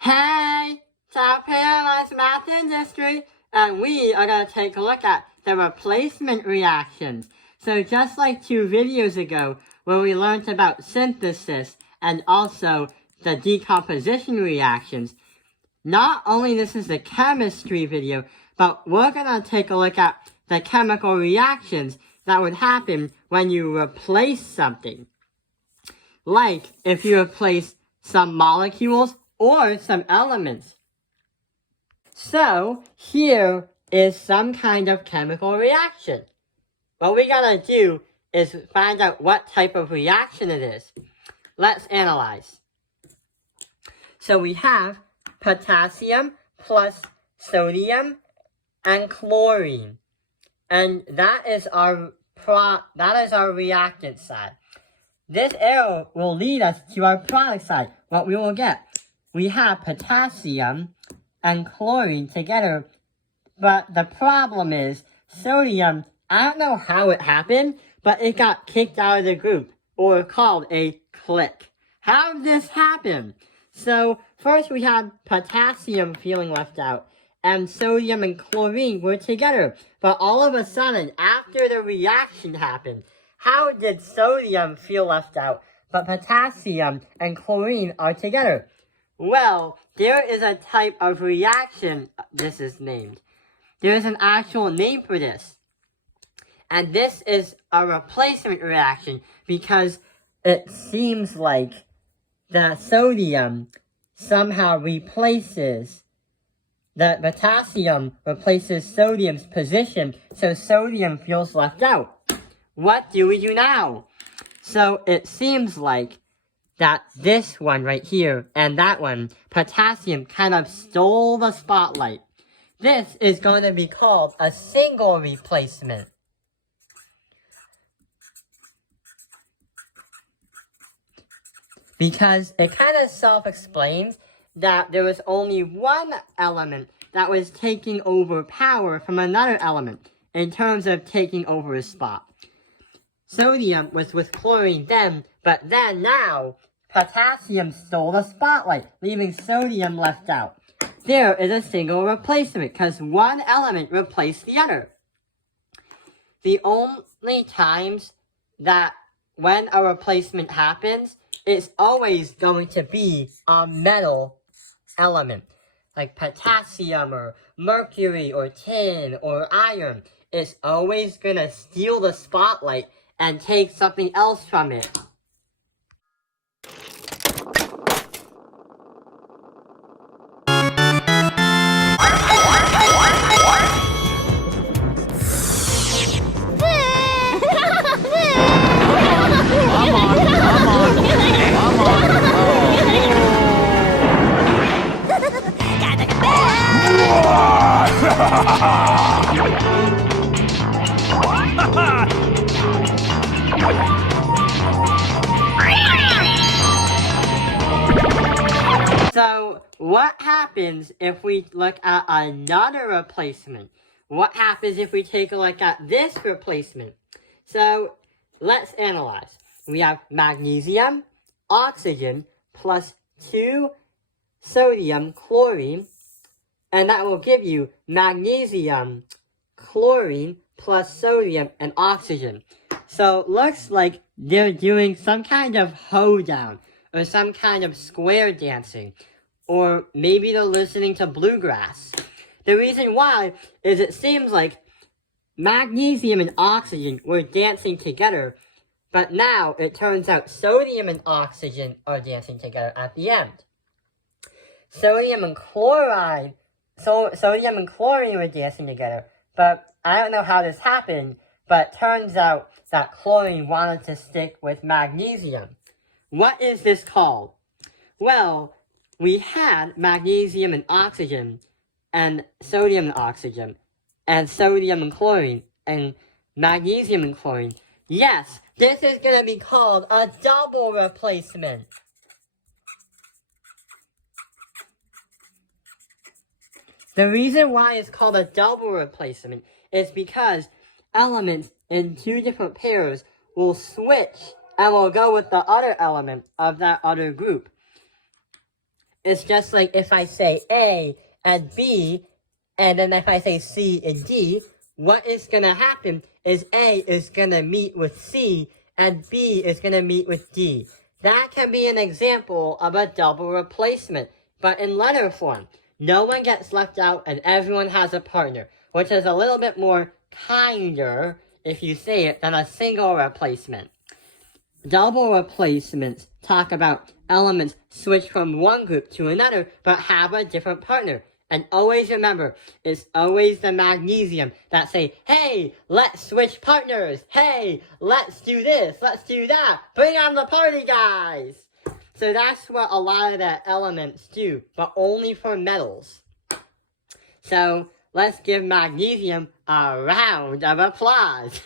Hey, it's our Paralyzed Math Industry, and we are going to take a look at the replacement reactions. So just like 2 videos ago, where we learned about synthesis and also the decomposition reactions, not only this is the chemistry video, but we're going to take a look at the chemical reactions that would happen when you replace something. Like if you replace some molecules or some elements. So, here is some kind of chemical reaction. What we gotta do is find out what type of reaction it is. Let's analyze. So we have potassium plus sodium and chlorine. And that is our reactant side. This arrow will lead us to our product side. What we will get. We have potassium and chlorine together, but the problem is sodium, I don't know how it happened, but it got kicked out of the group, or called a clique. How did this happen? So first we had potassium feeling left out, and sodium and chlorine were together, but all of a sudden, after the reaction happened, how did sodium feel left out, but potassium and chlorine are together? Well, there is a type of reaction this is named. There is an actual name for this. And this is a replacement reaction because it seems like the sodium somehow replaces, the potassium replaces sodium's position, so sodium feels left out. What do we do now? So it seems like that this one right here and that one, potassium, kind of stole the spotlight. This is going to be called a single replacement. Because it kind of self-explains that there was only one element that was taking over power from another element in terms of taking over a spot. Sodium was with chlorine then, but then now, potassium stole the spotlight, leaving sodium left out. There is a single replacement, because one element replaced the other. The only times that when a replacement happens, it's always going to be a metal element. Like potassium, or mercury, or tin, or iron. It's always going to steal the spotlight and take something else from it. So, what happens if we look at another replacement? What happens if we take a look at this replacement? So, let's analyze. We have magnesium, oxygen, plus 2 sodium chlorine, and that will give you magnesium, chlorine, plus sodium and oxygen. So, looks like they're doing some kind of hoedown, or some kind of square dancing, or maybe they're listening to bluegrass. The reason why is it seems like magnesium and oxygen were dancing together, but now it turns out sodium and oxygen are dancing together at the end. Sodium and chlorine were dancing together, but I don't know how this happened, but turns out that chlorine wanted to stick with magnesium. What is this called? Well, we had magnesium and oxygen, and sodium and oxygen, and sodium and chlorine, and magnesium and chlorine. Yes, this is going to be called a double replacement. The reason why it's called a double replacement is because elements in 2 different pairs will switch and will go with the other element of that other group. it's just like if I say A and B, and then if I say C and D, what is going to happen is A is going to meet with C, and B is going to meet with D. That can be an example of a double replacement, but in letter form. No one gets left out and everyone has a partner, which is a little bit more kinder, if you say it, than a single replacement. Double replacements talk about elements switch from one group to another but have a different partner. And always remember, it's always the magnesium that say, hey, let's switch partners. Hey, let's do this, let's do that. Bring on the party, guys. So that's what a lot of the elements do, but only for metals. So let's give magnesium a round of applause.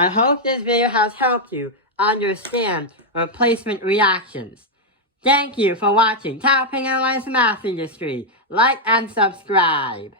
I hope this video has helped you understand replacement reactions. Thank you for watching Taoping Airlines Math Industry. Like and subscribe.